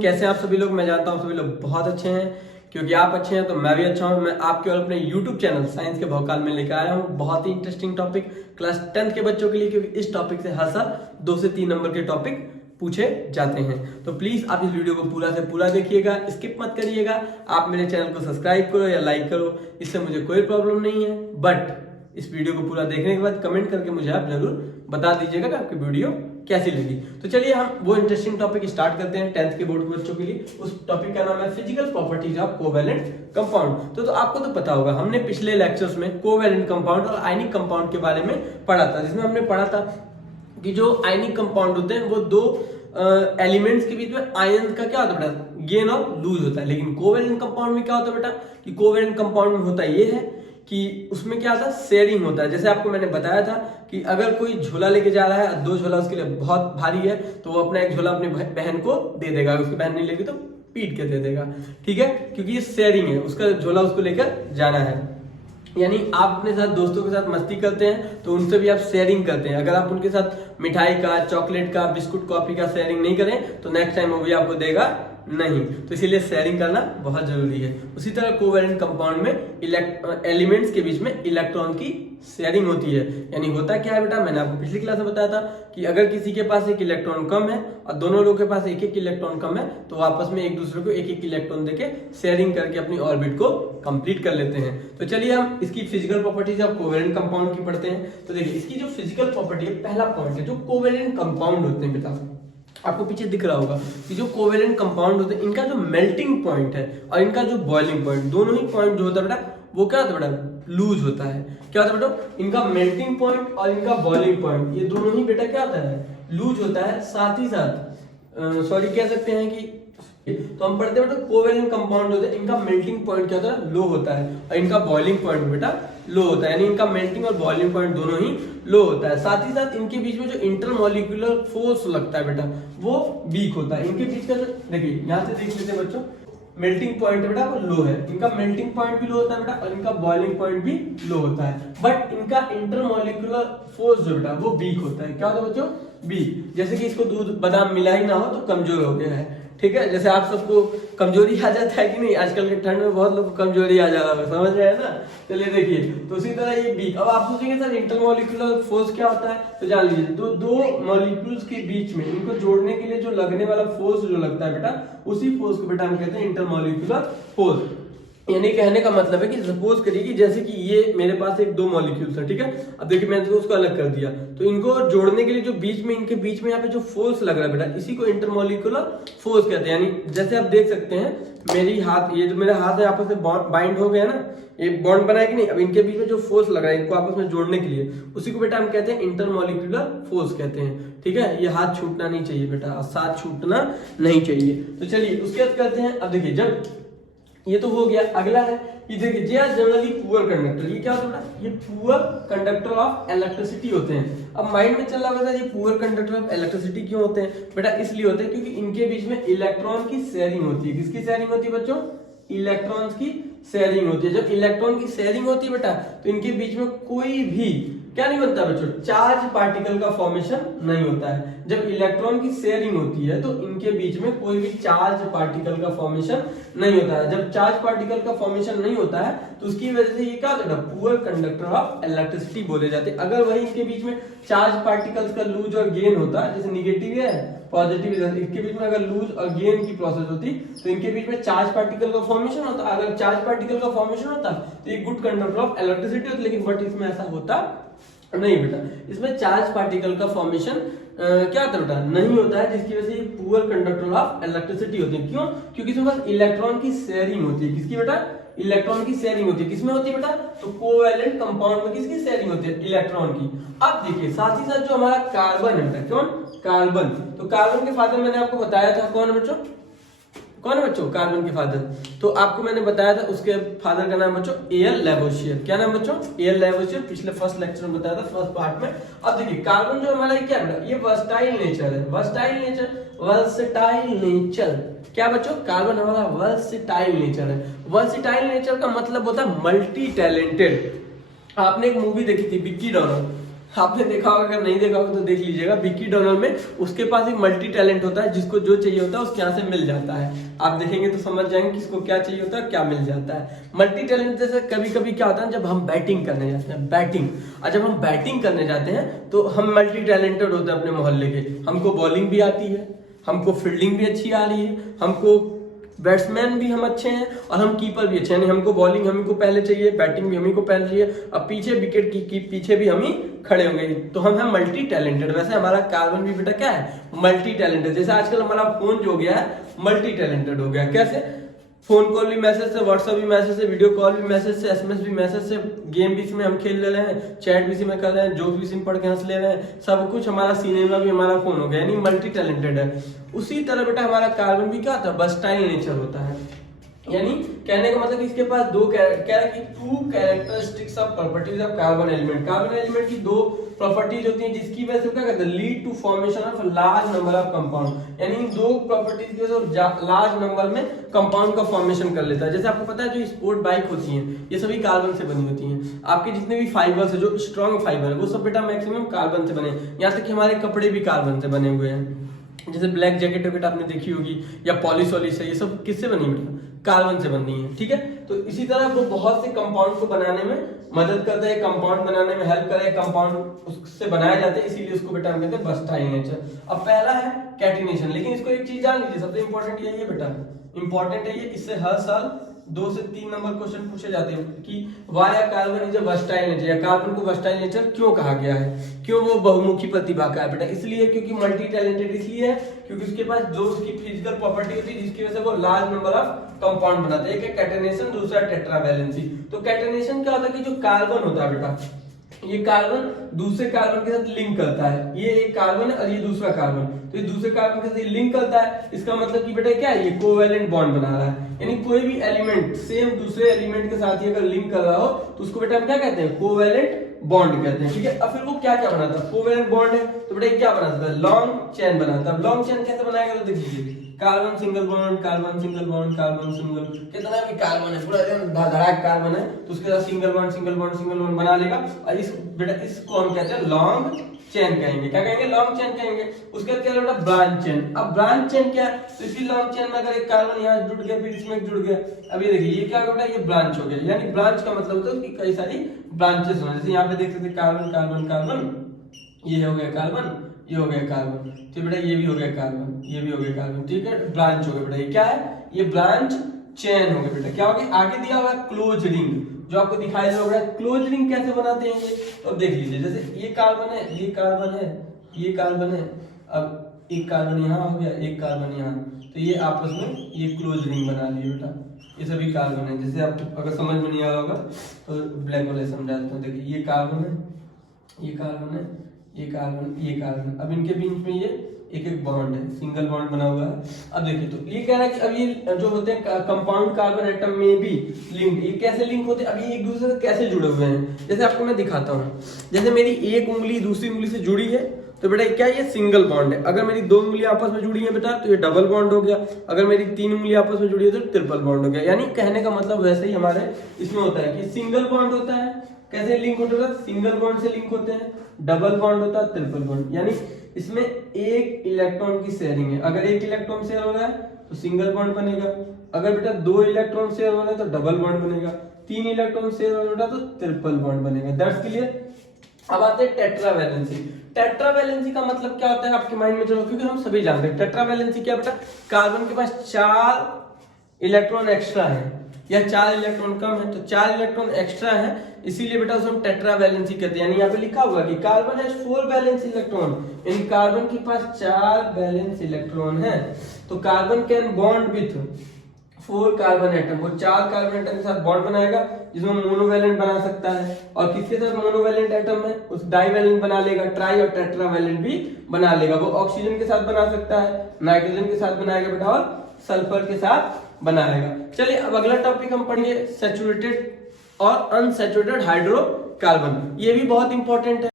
कैसे हैं आप सभी लोग। मैं जानता हूँ सभी लोग बहुत अच्छे हैं, क्योंकि आप अच्छे हैं तो मैं भी अच्छा हूँ। मैं आपके और अपने YouTube चैनल साइंस के भौकाल में लेकर आया हूँ बहुत ही इंटरेस्टिंग टॉपिक क्लास 10th के बच्चों के लिए, क्योंकि इस टॉपिक से हर साल 2 से 3 नंबर के टॉपिक पूछे जाते हैं। तो प्लीज आप इस वीडियो को पूरा से पूरा देखिएगा, स्किप मत करिएगा। आप मेरे चैनल को सब्सक्राइब करो या लाइक करो, इससे मुझे कोई प्रॉब्लम नहीं है, बट इस वीडियो को पूरा देखने के बाद कमेंट करके मुझे आप जरूर बता दीजिएगा कि आपकी वीडियो कैसी लगी। तो चलिए हम वो इंटरेस्टिंग टॉपिक स्टार्ट करते हैं 10th के बोर्ड के बच्चों के लिए। उस टॉपिक का नाम है physical properties of covalent compound. तो आपको तो पता होगा, हमने पिछले लेक्चर्स में कोवैलेंट कंपाउंड और आयनिक कंपाउंड के बारे में पढ़ा था, जिसमें हमने पढ़ा था कि जो आयनिक कंपाउंड होते हैं वो दो एलिमेंट्स के बीच में आयन का क्या होता है बेटा, गेन और लूज होता है। लेकिन कोवैलेंट कंपाउंड में क्या होता है बेटा, कि कोवैलेंट कंपाउंड में होता ये है कि उसमें क्या होता है, शेयरिंग होता है। जैसे आपको मैंने बताया था कि अगर कोई झोला लेके जा रहा है और 2 झोला उसके लिए बहुत भारी है, तो वो अपना एक झोला अपनी बहन को दे देगा, उसकी बहन नहीं लेगी तो पीट के दे देगा, ठीक है, क्योंकि ये शेयरिंग है, उसका झोला उसको लेकर जाना है। यानी आप अपने साथ दोस्तों के साथ मस्ती करते हैं तो उनसे भी आप शेयरिंग करते हैं। अगर आप उनके साथ मिठाई का, चॉकलेट का, बिस्कुट, कॉफी का शेयरिंग नहीं करें तो नेक्स्ट टाइम वो भी आपको देगा नहीं। तो इसीलिए शेयरिंग करना बहुत जरूरी है। उसी तरह कोवैलेंट कंपाउंड में एलिमेंट्स के बीच में इलेक्ट्रॉन की शेयरिंग होती है। यानी होता क्या है बेटा, मैंने आपको पिछली क्लास में बताया था कि अगर किसी के पास एक इलेक्ट्रॉन कम है और दोनों लोगों के पास एक एक इलेक्ट्रॉन कम है, तो आपस में एक दूसरे को एक एक इलेक्ट्रॉन देके शेयरिंग करके अपनी ऑर्बिट को कंप्लीट कर लेते हैं। तो चलिए हम इसकी physical properties of covalent compound की पढ़ते हैं। तो देखिए इसकी जो फिजिकल प्रॉपर्टी है, पहला पॉइंट है जो कोवैलेंट कंपाउंड होते हैं बेटा, आपको पीछे दिख रहा होगा कि जो कोवैलेंट कंपाउंड होते हैं इनका जो मेल्टिंग पॉइंट है और इनका जो बॉइलिंग पॉइंट, दोनों ही पॉइंट जो होता है बेटा वो क्या होता है बेटा, लूज होता है। क्या होता है बेटा, इनका मेल्टिंग पॉइंट और इनका बॉइलिंग पॉइंट ये दोनों ही बेटा क्या होता है, लूज होता है। साथ ही साथ सॉरी कह सकते हैं कि तो हम पढ़ते हैं बेटा कोवैलेंट कंपाउंड होते हैं, इनका मेल्टिंग पॉइंट क्या होता है, लो होता है, और इनका बॉइलिंग पॉइंट बेटा लो होता है। यानी इनका मेल्टिंग और बॉइलिंग पॉइंट दोनों ही लो होता है। साथ ही साथ इनके बीच में जो इंटरमॉलिक्यूलर फोर्स लगता है बेटा वो वीक होता है। इनके बीच का जो देखिए यहाँ से देख लेते हैं बच्चों, मेल्टिंग पॉइंट बेटा वो लो है, इनका मेल्टिंग पॉइंट भी लो होता है बेटा और इनका बॉइलिंग पॉइंट भी लो होता है, बट इनका इंटरमॉलिक्यूलर फोर्स जो बेटा वो वीक होता है। क्या होता है बच्चों, वीक। जैसे कि इसको दूध बादाम मिला ही ना हो तो कमजोर हो गया है, ठीक है। जैसे आप सबको कमजोरी आ जाता है कि नहीं, आजकल के ठंड में बहुत लोग को कमजोरी आ जा रहा है, समझ रहे हैं ना। चलिए देखिए, तो उसी तरह ये वीक। अब आप सोचेंगे सर इंटरमॉलिक्यूलर फोर्स क्या होता है, तो जान लीजिए दो मॉलिक्यूल्स के बीच में इनको जोड़ने के लिए जो लगने वाला फोर्स जो लगता है बेटा, उसी फोर्स को बेटा हम कहते हैं इंटरमॉलिक्यूलर फोर्स। यानी कहने का मतलब है कि सपोज करिए कि जैसे कि ये मेरे पास एक 2 मॉलिक्यूल्स है, ठीक है। अब देखिए मैंने तो उसको अलग कर दिया, तो इनको जोड़ने के लिए जो बीच में इनके बीच में यहाँ पे जो फोर्स लग रहा है बेटा, इसी को इंटरमॉलिक्यूलर फोर्स कहते हैं। यानी जैसे आप देख सकते हैं मेरी हाथ, ये जो मेरा हाथ है आपस में बाइंड हो गया ना, ये बॉन्ड बना है कि नहीं। अब इनके बीच में जो फोर्स लग रहा है इनको आपस में जोड़ने के लिए, उसी को बेटा हम कहते हैं इंटरमॉलिक्यूलर फोर्स कहते हैं, ठीक है। ये हाथ छूटना नहीं चाहिए बेटा, और साथ छूटना नहीं चाहिए। तो चलिए उसके बाद करते हैं। अब देखिए जब ये तो हो गया, अगला है कि देखिए जे आर जनरली पुअर कंडक्टर। ये क्या होता है, ये पुअर कंडक्टर ऑफ इलेक्ट्रिसिटी होते हैं। अब माइंड में चल रहा होगा ये पुअर कंडक्टर ऑफ इलेक्ट्रिसिटी क्यों होते हैं बेटा, इसलिए होते हैं क्योंकि इनके बीच में इलेक्ट्रॉन की शेयरिंग होती है। किसकी शेयरिंग होती है बच्चों, इलेक्ट्रॉन्स की शेयरिंग होती है। जब इलेक्ट्रॉन की शेयरिंग होती है बेटा तो इनके बीच में कोई भी क्या नहीं बनता बच्चों, चार्ज पार्टिकल का फॉर्मेशन नहीं होता है। जब इलेक्ट्रॉन की शेयरिंग होती है तो इनके बीच में कोई भी चार्ज पार्टिकल का फॉर्मेशन नहीं होता है। जब चार्ज पार्टिकल का फॉर्मेशन नहीं होता है तो उसकी वजह से ये क्या होता है, पुअर कंडक्टर ऑफ इलेक्ट्रिसिटी बोले जाते हैं। अगर वही इनके बीच में चार्ज पार्टिकल्स का लूज और गेन होता है, जैसे निगेटिव है पॉजिटिव, इनके बीच में अगर लूज और गेन की प्रोसेस होती तो इनके बीच में चार्ज पार्टिकल का फॉर्मेशन होता। अगर चार्ज पार्टिकल का फॉर्मेशन होता तो ये गुड कंडक्टर ऑफ इलेक्ट्रिसिटी होती, लेकिन बट इसमें ऐसा होता नहीं बेटा। इसमें चार्ज पार्टिकल का फॉर्मेशन क्या होता है बेटा, नहीं होता है, जिसकी वजह से ये पुअर कंडक्टर ऑफ इलेक्ट्रिसिटी होती है। क्यों, क्योंकि इसमें बस इलेक्ट्रॉन की शेयरिंग होती है। किसकी बेटा, इलेक्ट्रॉन की शेयरिंग होती है। किसमें होती है बेटा, तो कोवैलेंट कंपाउंड में किसकी शेयरिंग होती है, इलेक्ट्रॉन की। अब देखिए साथ ही साथ जो हमारा कार्बन है बेटा, कौन, कार्बन। तो कार्बन के फादर मैंने आपको बताया था, कौन है बच्चों, कौन है बच्चों, कार्बन के फादर। तो आपको मैंने बताया था उसके फादर का नाम बच्चों एल लैवोसियर। क्या नाम बच्चों, एल लैवोसियर, पिछले फर्स्ट लेक्चर में बताया था, फर्स्ट पार्ट में। अब देखिए कार्बन जो हमारा क्या है, ये वर्सटाइल नेचर है, वर्सटाइल नेचर, वर्सटाइल नेचर। क्या बच्चों, कार्बन हमारा वर्सटाइल नेचर है। वर्सटाइल नेचर का मतलब होता है मल्टी टैलेंटेड। आपने एक मूवी देखी थी विक्की डॉनर, आपने देखा होगा, अगर नहीं देखा होगा तो देख लीजिएगा। विक्की डोनाल्ड में उसके पास एक मल्टी टैलेंट होता है, जिसको जो चाहिए होता है उसके यहाँ से मिल जाता है। आप देखेंगे तो समझ जाएंगे किसको क्या चाहिए होता है, क्या मिल जाता है। मल्टी टैलेंट जैसे कभी कभी क्या होता है, जब हम बैटिंग करने जाते हैं, बैटिंग, और जब हम बैटिंग करने जाते हैं तो हम मल्टी टैलेंटेड होते हैं अपने मोहल्ले के। हमको बॉलिंग भी आती है, हमको फील्डिंग भी अच्छी आ रही है, हमको बैट्समैन भी हम अच्छे हैं और हम कीपर भी अच्छे हैं। हमको बॉलिंग हमी को पहले चाहिए, बैटिंग भी हमी को पहले चाहिए, अब पीछे विकेट की पीछे भी हम ही खड़े होंगे, तो हम हैं मल्टी टैलेंटेड। वैसे हमारा कार्बन भी बेटा क्या है, मल्टी टैलेंटेड। जैसे आजकल हमारा फोन जो हो गया है मल्टी टैलेंटेड हो गया। कैसे? फोन कॉल भी मैसेज से, व्हाट्सएप भी मैसेज से, वीडियो कॉल भी मैसेज से, एसएमएस भी मैसेज से, गेम भी इसमें हम खेल ले रहे हैं, चैट भी इसी में कर रहे हैं, जोक भी इसी में पढ़ के हंस ले रहे हैं, सब कुछ हमारा सिनेमा भी हमारा फोन हो गया, यानी मल्टी टैलेंटेड है। उसी तरह बेटा हमारा कार्बन भी क्या होता है, वर्सटाइल नेचर होता है। यानी कहने का मतलब इसके पास दो to characteristics of properties of carbon element. Carbon element की दो प्रॉपर्टीज होती हैं जिसकी वजह से क्या करते हैं, lead to formation of large number of compound. यानी इन दो प्रॉपर्टीज की वजह से लार्ज नंबर में कंपाउंड का फॉर्मेशन कर लेता है। जैसे आपको पता है जो स्पोर्ट बाइक होती हैं ये सभी कार्बन से बनी होती हैं। आपके जितने भी फाइबर्स है, जो स्ट्रॉन्ग फाइबर है, वो सब बेटा मैक्सिमम कार्बन से बने। यहाँ तक कि हमारे कपड़े भी कार्बन से बने हुए हैं। जैसे ब्लैक जैकेट वैकेट आपने देखी होगी, या पॉलिश वॉलिश है, ये सब किससे बनी बेटा, कार्बन से बनती है। ठीक है, तो इसी तरह वो बहुत से कंपाउंड को बनाने में मदद करता है, कंपाउंड बनाने में हेल्प करे, कंपाउंड उससे बनाए जाते हैं, इसीलिए उसको बेटा हम कहते हैं वर्सटाइल नेचर। अब पहला है कैटिनेशन, लेकिन इसको एक चीज जान लीजिए, सबसे इंपॉर्टेंट यही है बेटा, इंपॉर्टेंट है ये, इससे हर साल 2 से 3 नंबर क्वेश्चन पूछे जाते हैं कि why ah carbon is a versatile nature, या कार्बन को वर्सटाइल नेचर क्यों कहा गया है, क्यों वो बहुमुखी प्रतिभा का है बेटा। इसलिए क्योंकि मल्टी टैलेंटेड इसलिए है क्योंकि उसके पास जो उसकी फिजिकल प्रॉपर्टी होती है जिसकी वजह से वो लार्ज नंबर ऑफ कंपाउंड बनाता है। एक है कैटेनेशन, दूसरा टेट्रावैलेंसी। तो कैटेनेशन क्या होता है कि जो कार्बन होता है बेटा, ये कार्बन दूसरे कार्बन के साथ लिंक करता है। ये एक कार्बन है और ये दूसरा कार्बन, तो ये दूसरे कार्बन के साथ लिंक करता है। इसका मतलब कि बेटा क्या है, ये कोवैलेंट बॉन्ड बना रहा है। यानी कोई भी एलिमेंट सेम दूसरे एलिमेंट के साथ ही अगर लिंक कर रहा हो तो उसको बेटा हम क्या कहते हैं, कोवैलेंट बॉन्ड कहते हैं। ठीक है, अब फिर वो क्या क्या बनाता है, कोवैलेंट बॉन्ड है तो बेटा क्या बनाता है, लॉन्ग चेन बनाता है। लॉन्ग चेन कैसे बनाएगा तो देख लीजिए, carbon single bond, carbon single bond, carbon single, कितना भी कार्बन है, पूरा धड़ाक कार्बन है तो उसके साथ single bond single bond single bond बना लेगा। और इस बेटा इसको हम कहते हैं लॉन्ग चेन कहेंगे। क्या कहेंगे, लॉन्ग चेन कहेंगे। उसके बाद क्या बेटा, ब्रांच चेन। अब ब्रांच चेन क्या है, तो इसी लॉन्ग चेन में अगर एक कार्बन यहाँ जुड़ गया, फिर इसमें जुड़ गया, अब ये देखिए ये क्या बेटा, ये ब्रांच हो गया। यानी ब्रांच का मतलब होता है कि कई सारी ब्रांचेस हो, जैसे यहाँ पे देख सकते हैं कार्बन कार्बन कार्बन, ये हो गया कार्बन, ये हो गया कार्बन, तो बेटा ये भी हो गया कार्बन, ये भी हो गया कार्बन। ठीक है, ब्रांच हो गया बेटा, ये क्या है, ये ब्रांच चेन हो गया बेटा। क्या हो गया, आगे दिया हुआ है क्लोज रिंग, जो आपको दिखाई दे रहा है। क्लोज रिंग कैसे बनाते हैं ये, तो अब देख लीजिए, जैसे ये कार्बन है, ये कार्बन है, ये कार्बन है, अब एक कार्बन यहाँ हो गया, एक कार्बन यहाँ, तो ये आपस में ये क्लोज रिंग बना लिए बेटा। ये सभी कार्बन है। जैसे आपको अगर समझ में नहीं आ रहा होगा तो ब्लैक वाले समझाता हूँ। देखिए ये कार्बन है, ये कार्बन है, ये कार्बन, ये कार्बन, अब इनके बीच में ये एक एक बॉन्ड है, सिंगल बॉन्ड बना हुआ है। अब देखिए तो ये कह रहा है कि अब ये जो होते हैं कंपाउंड कार्बन एटम में भी लिंक, ये कैसे लिंक होते हैं, अब ये एक दूसरे से कैसे जुड़े हुए हैं, जैसे आपको मैं दिखाता हूँ। जैसे मेरी एक उंगली दूसरी उंगली से जुड़ी है तो बेटा क्या ये सिंगल बॉन्ड है। अगर मेरी 2 उंगली आपस में जुड़ी है बेटा तो ये डबल बॉन्ड हो गया। अगर मेरी 3 उंगली आपस में जुड़ी है तो ट्रिपल बॉन्ड हो गया। यानी कहने का मतलब वैसे ही हमारे इसमें होता है कि सिंगल बॉन्ड होता है, कैसे लिंक होता है, सिंगल बॉन्ड से लिंक होते हैं, डबल बॉन्ड होता है, ट्रिपल बॉन्ड। यानी इसमें एक इलेक्ट्रॉन की शेयरिंग है। अगर एक इलेक्ट्रॉन शेयर हो रहा है तो सिंगल बॉन्ड बनेगा, अगर बेटा 2 इलेक्ट्रॉन शेयर हो रहा है तो डबल बॉन्ड बनेगा, 3 इलेक्ट्रॉन शेयर हो रहा है तो ट्रिपल बॉन्ड बनेगा। That's clear. अब आते हैं टेट्रावैलेंसी। टेट्रावैलेंसी का मतलब क्या होता है आपके माइंड में चलो, क्योंकि हम सभी जानते हैं टेट्रावैलेंसी क्या बेटा, कार्बन के पास 4 इलेक्ट्रॉन एक्स्ट्रा है या 4 इलेक्ट्रॉन कम है, तो 4 इलेक्ट्रॉन एक्स्ट्रा है, इसीलिए बेटा उसे हम टेट्रावैलेंसी कहते हैं। यानी यहाँ पे लिखा हुआ कि carbon has 4 valence electron, in carbon के पास 4 वैलेंस इलेक्ट्रॉन है। तो carbon can bond with 4 carbon atom, वो 4 कार्बन एटम के साथ बॉन्ड बनाएगा जिसमें मोनोवैलेंट बना सकता है। और किसके साथ मोनोवैलेंट एटम है, उस डाइवैलेंट बना लेगा, ट्राई और टेट्रावैलेंट भी बना लेगा। वो ऑक्सीजन के साथ बना सकता है, नाइट्रोजन के साथ बनाएगा बेटा, और सल्फर के साथ बनाएगा। चलिए अब अगला टॉपिक हम पढ़ेंगे सैचुरेटेड और अनसैचुरेटेड हाइड्रोकार्बन। ये भी बहुत इंपॉर्टेंट है।